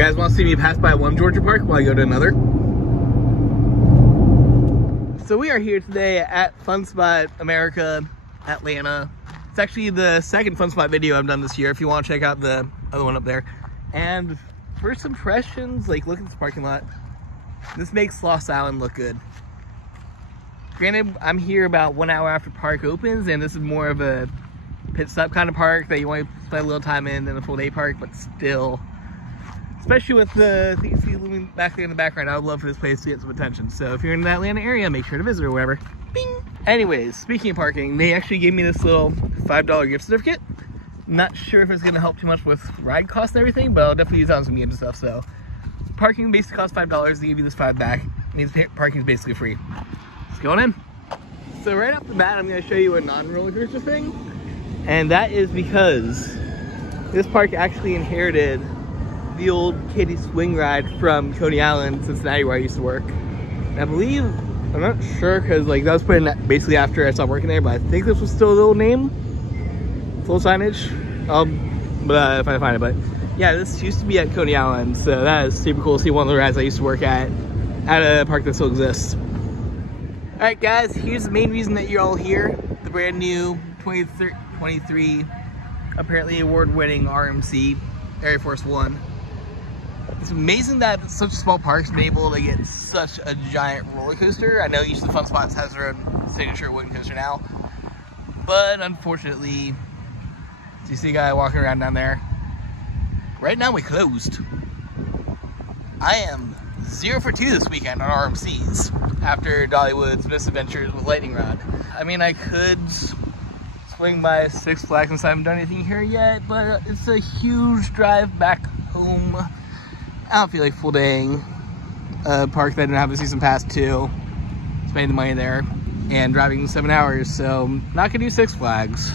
guys want to see me pass by one Georgia park while I go to another? So we are here today at Funspot America, Atlanta. It's actually the second Funspot video I've done this year, if you want to check out the other one up there. And first impressions, like, look at this parking lot. This makes Lost Island look good. Granted, I'm here about 1 hour after park opens, and this is more of a pit stop kind of park that you want to spend a little time in than a full day park, but still, especially with the things looming back there in the background, I would love for this place to get some attention. So if you're in the Atlanta area, make sure to visit or whatever. Bing! Anyways, speaking of parking, they actually gave me this little $5 gift certificate. Not sure if it's going to help too much with ride costs and everything, but I'll definitely use it on some games and stuff. So parking basically costs $5. They give you this $5 back. It means parking is basically free. Let's go on in. So right off the bat, I'm going to show you a non-roller coaster thing. And that is because this park actually inherited the old kiddie swing ride from Coney Island, Cincinnati, where I used to work. And I believe, I'm not sure, because like that was put in basically after I stopped working there, but I think this was still the old name, full signage. If I find it, but yeah, this used to be at Coney Island, so that is super cool to see one of the rides I used to work at a park that still exists. All right, guys, here's the main reason that you're all here: the brand new 2023 apparently award-winning RMC Air Force One. It's amazing that such a small park's been able to get such a giant roller coaster. I know each of the Funspots has their own signature wooden coaster now, but unfortunately, you see a guy walking around down there. Right now we closed. I am 0 for 2 this weekend on RMCs after Dollywood's Misadventures with Lightning Rod. I mean, I could swing by Six Flags since I haven't done anything here yet, but it's a huge drive back home. I don't feel like full daying a park that I didn't have a season pass to, spending the money there, and driving 7 hours, so not gonna do Six Flags.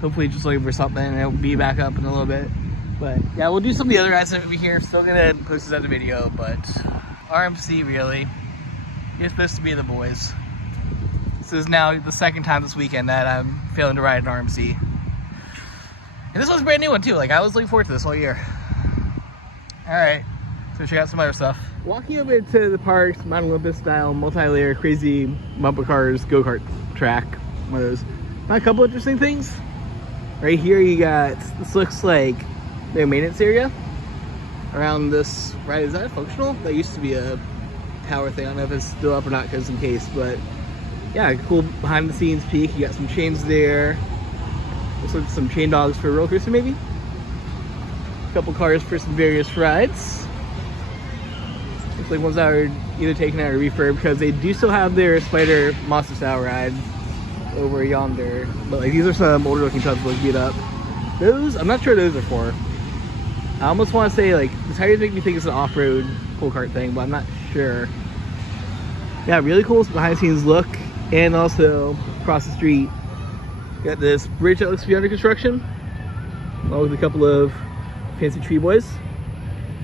Hopefully just looking for something and it'll be back up in a little bit. But yeah, we'll do some of the other rides over here. Still gonna post this as a video, but RMC, really, you're supposed to be the boys. This is now the second time this weekend that I'm failing to ride an RMC. And this one's a brand new one too. Like, I was looking forward to this all year. Alright, so check out some other stuff. Walking over to the park's Mount Olympus style multi-layer crazy bumper cars go-kart track. One of those. Not a couple interesting things. Right here you got, this looks like their maintenance area around this ride. Is that functional? That used to be a tower thing. I don't know if it's still up or not, because in case, but yeah, cool behind the scenes peek. You got some chains there. Looks like some chain dogs for a roller coaster maybe. A couple cars for some various rides. Looks like ones that are either taken out or refurb, because they do still have their Spider Monster style ride over yonder, but like these are some older looking tubs that look beat up. Those, I'm not sure those are for. I almost want to say like the tires make me think it's an off-road pull cart thing, but I'm not sure. Yeah, really cool behind the scenes look. And also across the street, you got this bridge that looks to be under construction, along with a couple of fancy tree boys.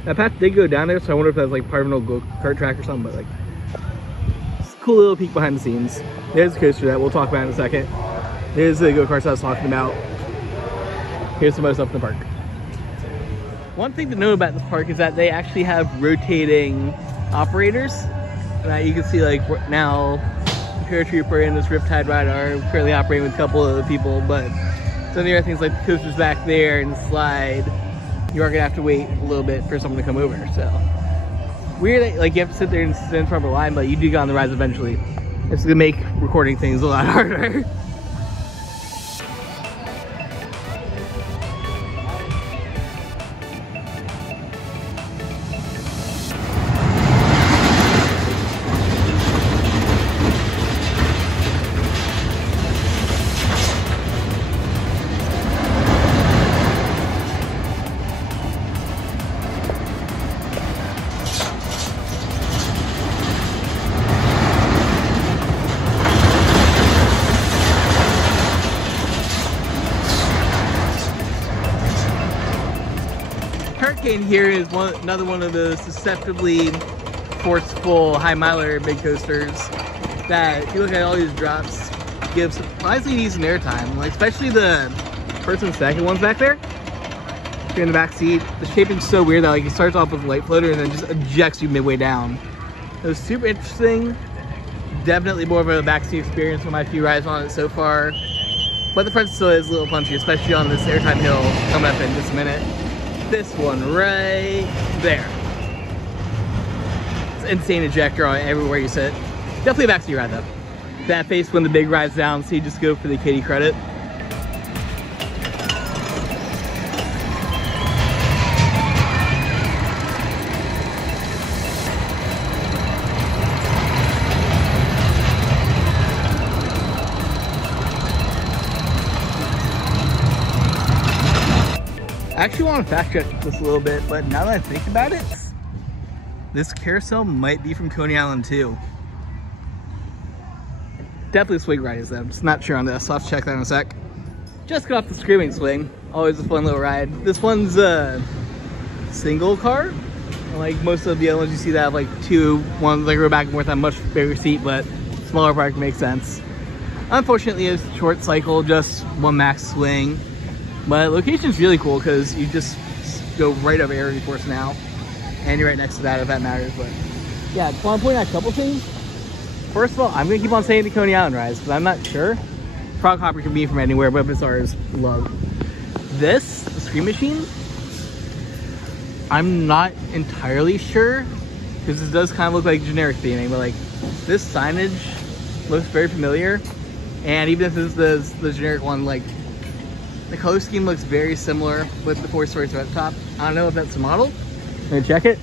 That path did go down there, so I wonder if that's like part of an old go-kart track or something, but like, cool little peek behind the scenes. There's the coaster that we'll talk about in a second. There's the go-karts I was talking about. Here's some other stuff in the park. One thing to know about this park is that they actually have rotating operators. That you can see, like now, the Paratrooper and this Riptide ride are currently operating with a couple of other people, but some of the other things like the coasters back there and the slide, you are gonna have to wait a little bit for someone to come over. So weird that like you have to sit there and stand in front of a line, but you do get on the rides eventually. It's gonna make recording things a lot harder. Hurricane here is another one of the susceptibly forceful high miler big coasters that, if you look at all these drops, gives surprisingly decent airtime. Like especially the first and second ones back there. You're in the back seat. The shaping's so weird that like it starts off with a light floater and then just ejects you midway down. It was super interesting. Definitely more of a backseat experience with my few rides on it so far. But the front still is a little punchy, especially on this airtime hill coming up in just a minute. This one right there. It's insane ejector on everywhere you sit. Definitely a backseat ride though. That face when the big ride's down, so you just go for the kiddie credit. I actually want to fact check this a little bit, but now that I think about it, this carousel might be from Coney Island too. Definitely a swing ride is though. I'm just not sure on this. I'll have to check that in a sec. Just got off the Screaming Swing. Always a fun little ride. This one's a single car. Like most of the other ones you see that have like two ones that go back and forth on a much bigger seat, but smaller park makes sense. Unfortunately, it's a short cycle, just one max swing. But location's really cool because you just go right over Air Force now. And you're right next to that if that matters. But yeah, I want to point out a couple things. First of all, I'm going to keep on saying the Coney Island rides because I'm not sure. Frog Hopper can be from anywhere, but Bizarre's love. This, the Scream Machine, I'm not entirely sure because it does kind of look like generic theming, but like this signage looks very familiar. And even if this is the generic one, like the color scheme looks very similar with the 4 stories at the top. I don't know if that's the model. I'm going to check it.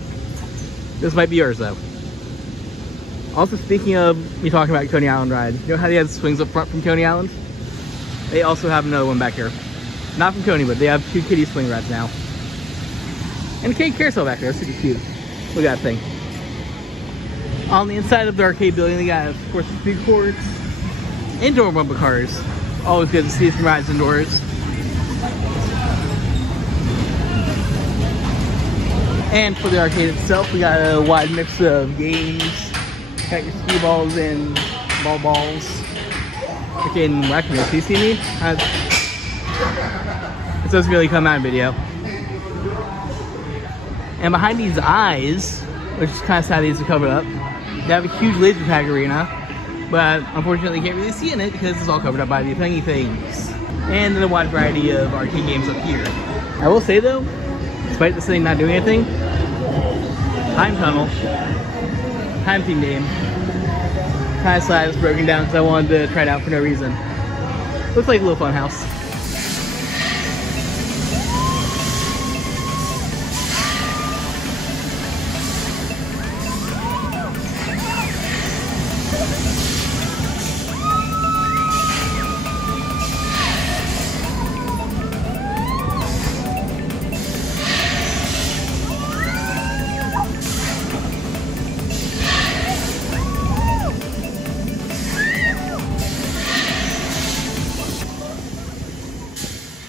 This might be yours though. Also, speaking of me talking about Coney Island ride, you know how they had swings up front from Coney Island? They also have another one back here. Not from Coney, but they have 2 kiddie swing rides now. And a kiddie carousel back there, super cute. Look at that thing. On the inside of the arcade building, they got, of course, the big courts, indoor bumper cars. Always good to see some rides indoors. And for the arcade itself, we got a wide mix of games. Got your ski balls and balls. Freaking wacky, do you see me? It doesn't really come out in video. And behind these eyes, which is kind of sad these are covered up, they have a huge laser tag arena, but unfortunately you can't really see in it because it's all covered up by the thingy things. And then a wide variety of arcade games up here. I will say though, despite this thing not doing anything, Time Tunnel, time theme game, kind of sad it's broken down because I wanted to try it out for no reason. Looks like a little fun house.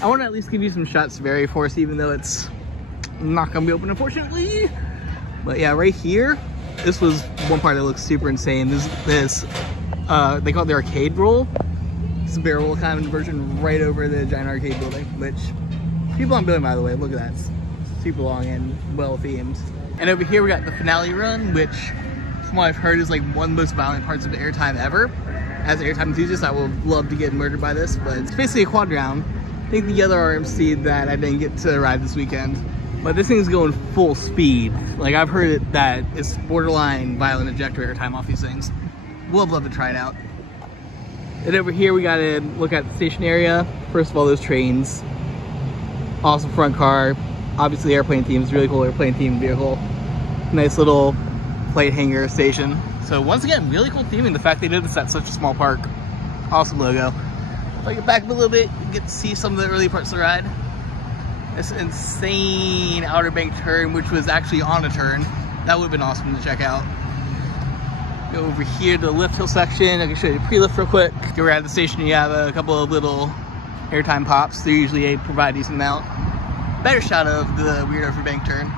I want to at least give you some shots of Air Force, even though it's not going to be open, unfortunately. But yeah, right here, this was one part that looks super insane. This they call it the arcade roll. It's a barrel kind of version right over the giant arcade building, which people aren't building, by the way. Look at that. It's super long and well themed. And over here we got the finale run, which from what I've heard is like one of the most violent parts of the airtime ever. As an airtime enthusiast, I would love to get murdered by this, but it's basically a quad round. I think the other RMC that I didn't get to ride this weekend. But this thing's going full speed. Like, I've heard that it's borderline violent ejector airtime off these things. Would love to try it out. And over here we gotta look at the station area. First of all, those trains. Awesome front car. Obviously airplane themes, really cool airplane themed vehicle. Nice little plate hangar station. So once again, really cool theming. The fact they did this at such a small park. Awesome logo. If I get back up a little bit, you get to see some of the early parts of the ride. This insane Outer Bank turn, which was actually on a turn. That would have been awesome to check out. Go over here to the lift hill section. I can show you the pre-lift real quick. Go around the station, you have a couple of little airtime pops. They usually provide a decent amount. Better shot of the weird Outer Bank turn.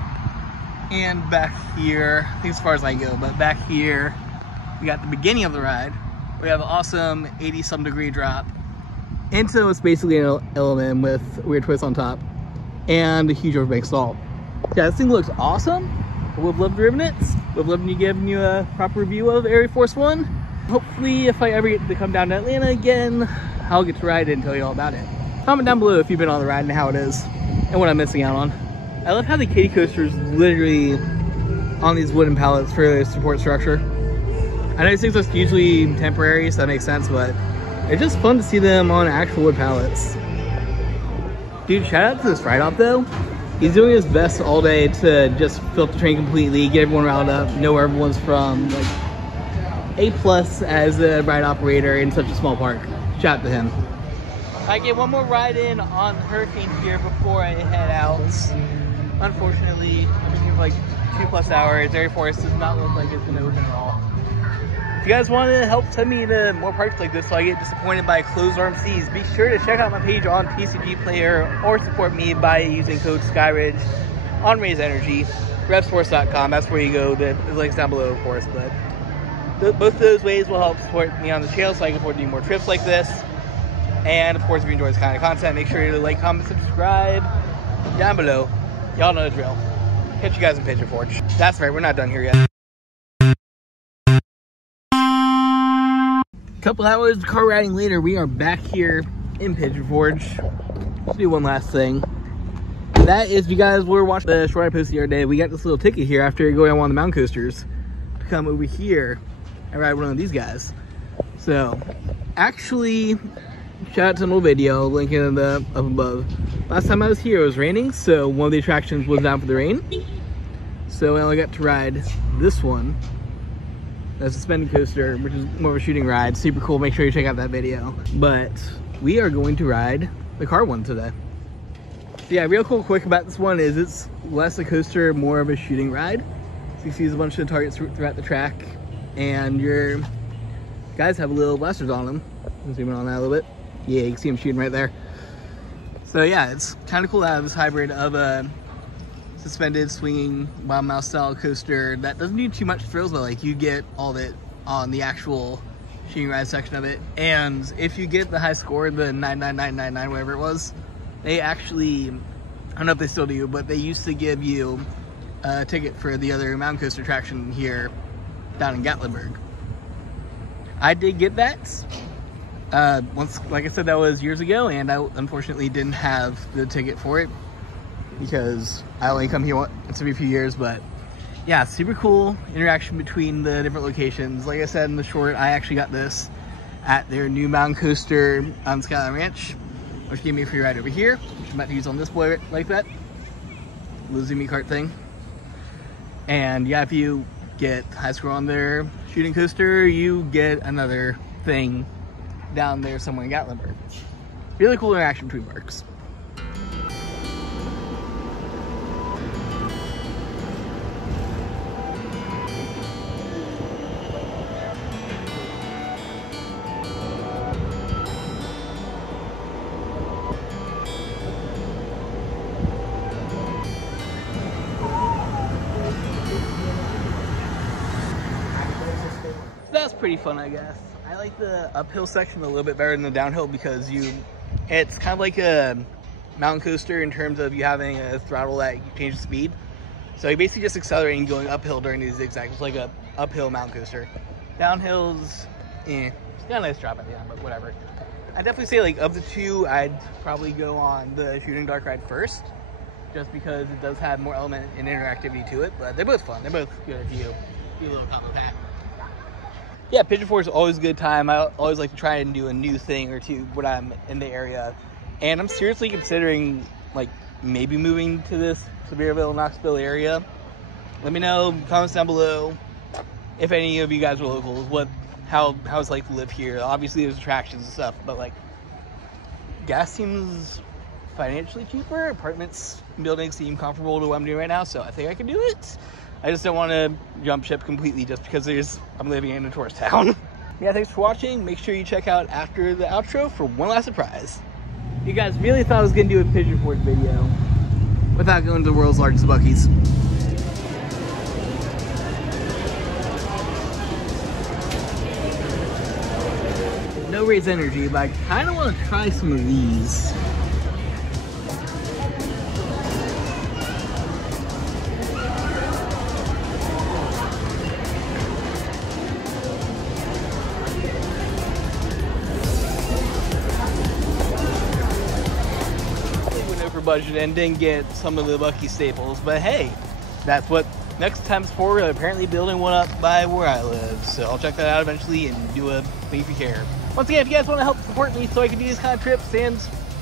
And back here, I think as far as I go, but back here, we got the beginning of the ride. We have an awesome 80-some degree drop into what's basically an element with a weird twist on top. and a huge overbank stall. Yeah, this thing looks awesome. I would have loved driven it. Would have loved me giving you a proper review of Area Force One. Hopefully, if I ever get to come down to Atlanta again, I'll get to ride it and tell you all about it. Comment down below if you've been on the ride and how it is and what I'm missing out on. I love how the kiddie coaster is literally on these wooden pallets for the support structure. I know these things are usually temporary, so that makes sense, but it's just fun to see them on actual wood pallets. Dude, shout out to this ride-off though. He's doing his best all day to just fill up the train completely, get everyone riled up, know where everyone's from. Like, A+ as a ride operator in such a small park. Shout out to him. I get one more ride in on Hurricane here before I head out. Unfortunately, I've been here for like 2+ hours. Area Force does not look like it's gonna open at all. If you guys want to help send me to more parks like this so I get disappointed by closed RMCs, be sure to check out my page on PCG Player or support me by using code SkyRidge on Raise Energy. RevSports.com, that's where you go. The link's down below, of course, but both of those ways will help support me on the channel so I can afford to do more trips like this. And of course, if you enjoy this kind of content, make sure to like, comment, subscribe down below. Y'all know the drill. Catch you guys in Pigeon Forge. That's right, we're not done here yet. A couple hours of car riding later, we are back here in Pigeon Forge. Let's do one last thing. And that is, if you guys were watching the short I posted the other day, we got this little ticket here after going on one of the mountain coasters to come over here and ride one of these guys. So, actually, shout out to the little video, link in the up above. Last time I was here, it was raining, so one of the attractions was down for the rain. So I only got to ride this one. That's a suspended coaster, which is more of a shooting ride. Super cool, make sure you check out that video. But we are going to ride the car one today. So yeah, real cool quick about this one is it's less a coaster, more of a shooting ride. So you see there's a bunch of targets throughout the track, and your guys have little blasters on them. I'll zoom in on that a little bit. Yeah, you can see them shooting right there. So yeah, it's kind of cool to have this hybrid of a suspended swinging wild mouse style coaster that doesn't need too much thrills, but like you get all of it on the actual shooting ride section of it. And if you get the high score, the 99999, whatever it was, they actually, I don't know if they still do, but they used to give you a ticket for the other mountain coaster attraction here down in Gatlinburg. I did get that. Once, like I said, that was years ago, and I unfortunately didn't have the ticket for it because I only come here once every few years. But yeah, super cool interaction between the different locations. Like I said in the short, I actually got this at their new mountain coaster on Skyline Ranch, which gave me a free ride over here, which I'm about to use on this boy like that little zoomy cart thing. And yeah, if you get high score on their shooting coaster, you get another thing down there somewhere in Gatlinburg. Really cool interaction between parks. That's pretty fun, I guess. I like the uphill section a little bit better than the downhill because it's kind of like a mountain coaster in terms of you having a throttle that you change the speed. So you're basically just accelerating going uphill during these zigzags. It's like a uphill mountain coaster. Downhills, it's got a nice drop at the end, but whatever. I'd definitely say, like, of the two, I'd probably go on the shooting dark ride first, just because it does have more element and interactivity to it. But they're both fun. They're both good if you do a little combo pack. Yeah, Pigeon Forge is always a good time. I always like to try and do a new thing or two when I'm in the area. And I'm seriously considering, like, maybe moving to this Sevierville, Knoxville area. Let me know, comments down below, if any of you guys are locals, how it's like to live here. Obviously there's attractions and stuff, but like, gas seems financially cheaper. Apartments and buildings seem comparable to what I'm doing right now, so I think I can do it. I just don't want to jump ship completely just because I'm living in a tourist town. Yeah, thanks for watching. Make sure you check out after the outro for one last surprise. You guys really thought I was going to do a Pigeon Forge video without going to the world's largest Buc-ee's. No Raise Energy, but I kind of want to try some of these. budget and didn't get some of the Bucky staples. But hey, that's what next time's for. Apparently building one up by where I live. So I'll check that out eventually and do a thing if you care. Once again, if you guys want to help support me so I can do these kind of trips and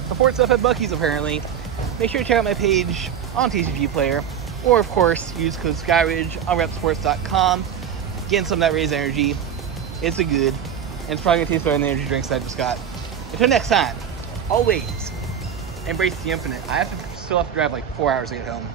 support stuff at Bucky's apparently, make sure to check out my page on TCG Player. Or of course, use code SkyRidge on repsports.com. Getting some of that raised energy. It's a good. And it's probably going to taste better than the energy drinks I just got. Until next time, always embrace the infinite. I still have to drive like 4 hours to get home.